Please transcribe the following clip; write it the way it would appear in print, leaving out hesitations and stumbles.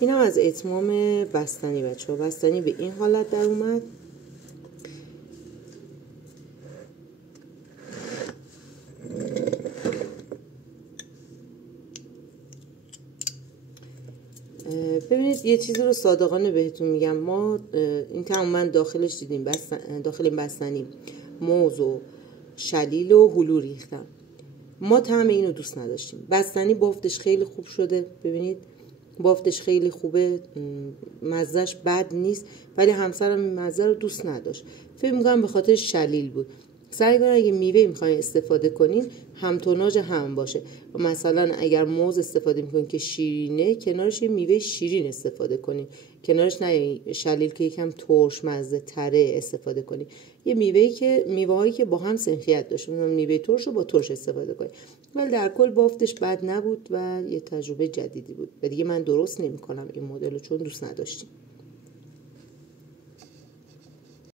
این هم از اتمام بستنی بچه ها. بستنی به این حالت در اومد. ببینید یه چیزی رو صادقانه بهتون میگم، ما این تماما داخلش دیدیم داخل این بستنی موز و شلیل و هلو ریختم. ما طعم اینو دوست نداشتیم. بستنی بافتش خیلی خوب شده، ببینید بافتش خیلی خوبه، مزهش بد نیست، ولی همسرم مزه رو دوست نداشت. فکر میکنم به خاطر شلیل بود. سعی کنید اگه میوه میخواین استفاده کنین همتوناژ هم باشه. مثلا اگر موز استفاده میکنین که شیرینه، کنارش یه میوه شیرین استفاده کنین، کنارش نه شلیل که یکم ترش مزه تره استفاده کنین. یه میوه هایی که با هم سنخیت داشته، مثلا میوه ترش رو با ترش استفاده کنین. ولی در کل بافتش بد نبود و یه تجربه جدیدی بود و دیگه من درست نمیکنم این مدل رو چون دوست نداشتیم.